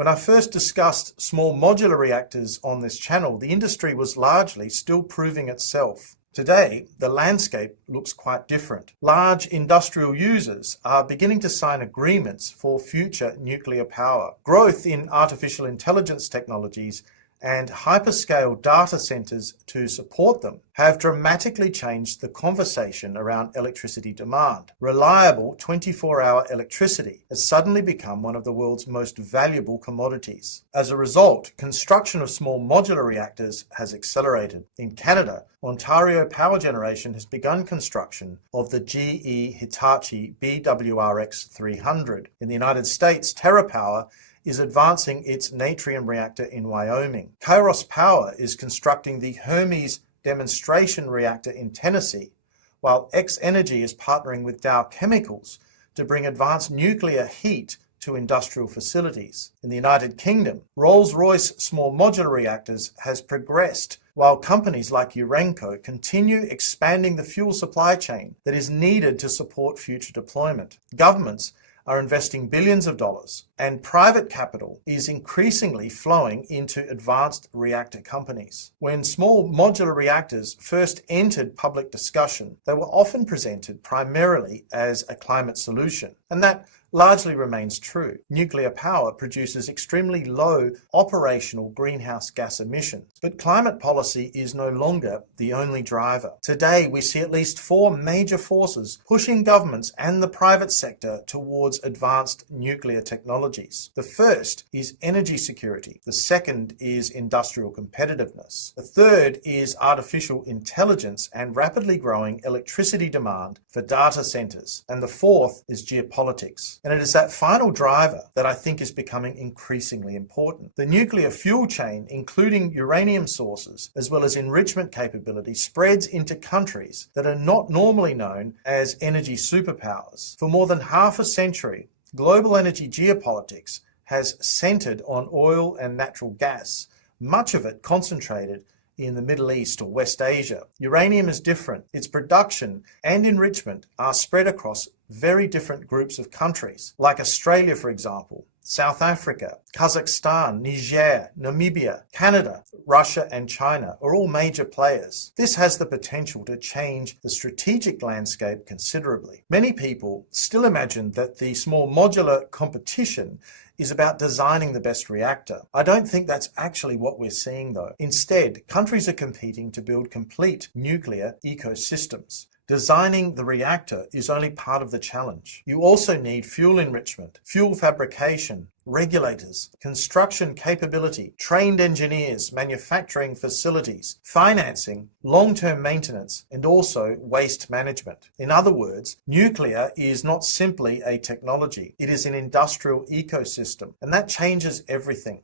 When I first discussed small modular reactors on this channel, the industry was largely still proving itself. Today, the landscape looks quite different. Large industrial users are beginning to sign agreements for future nuclear power. Growth in artificial intelligence technologies and hyperscale data centers to support them have dramatically changed the conversation around electricity demand. Reliable 24-hour electricity has suddenly become one of the world's most valuable commodities. As a result, construction of small modular reactors has accelerated. In Canada, Ontario Power Generation has begun construction of the GE Hitachi BWRX-300. In the United States, TerraPower is advancing its natrium reactor in Wyoming. Kairos Power is constructing the Hermes demonstration reactor in Tennessee, while X-Energy is partnering with Dow Chemicals to bring advanced nuclear heat to industrial facilities. In the United Kingdom, Rolls-Royce small modular reactors has progressed, while companies like Urenco continue expanding the fuel supply chain that is needed to support future deployment. Governments are investing billions of dollars, and private capital is increasingly flowing into advanced reactor companies. When small modular reactors first entered public discussion, they were often presented primarily as a climate solution, and that largely remains true. Nuclear power produces extremely low operational greenhouse gas emissions, but climate policy is no longer the only driver. Today, we see at least four major forces pushing governments and the private sector towards advanced nuclear technologies. The first is energy security. The second is industrial competitiveness. The third is artificial intelligence and rapidly growing electricity demand for data centers. And the fourth is geopolitics. And it is that final driver that I think is becoming increasingly important. The nuclear fuel chain, including uranium sources, as well as enrichment capability, spreads into countries that are not normally known as energy superpowers. For more than half a century, global energy geopolitics has centered on oil and natural gas, much of it concentrated in the Middle East or West Asia. Uranium is different. Its production and enrichment are spread across very different groups of countries, like Australia, for example, South Africa, Kazakhstan, Niger, Namibia, Canada, Russia, and China are all major players. This has the potential to change the strategic landscape considerably. Many people still imagine that the small modular competition is about designing the best reactor. I don't think that's actually what we're seeing, though. Instead, countries are competing to build complete nuclear ecosystems. Designing the reactor is only part of the challenge. You also need fuel enrichment, fuel fabrication, regulators, construction capability, trained engineers, manufacturing facilities, financing, long-term maintenance, and also waste management. In other words, nuclear is not simply a technology. It is an industrial ecosystem, and that changes everything.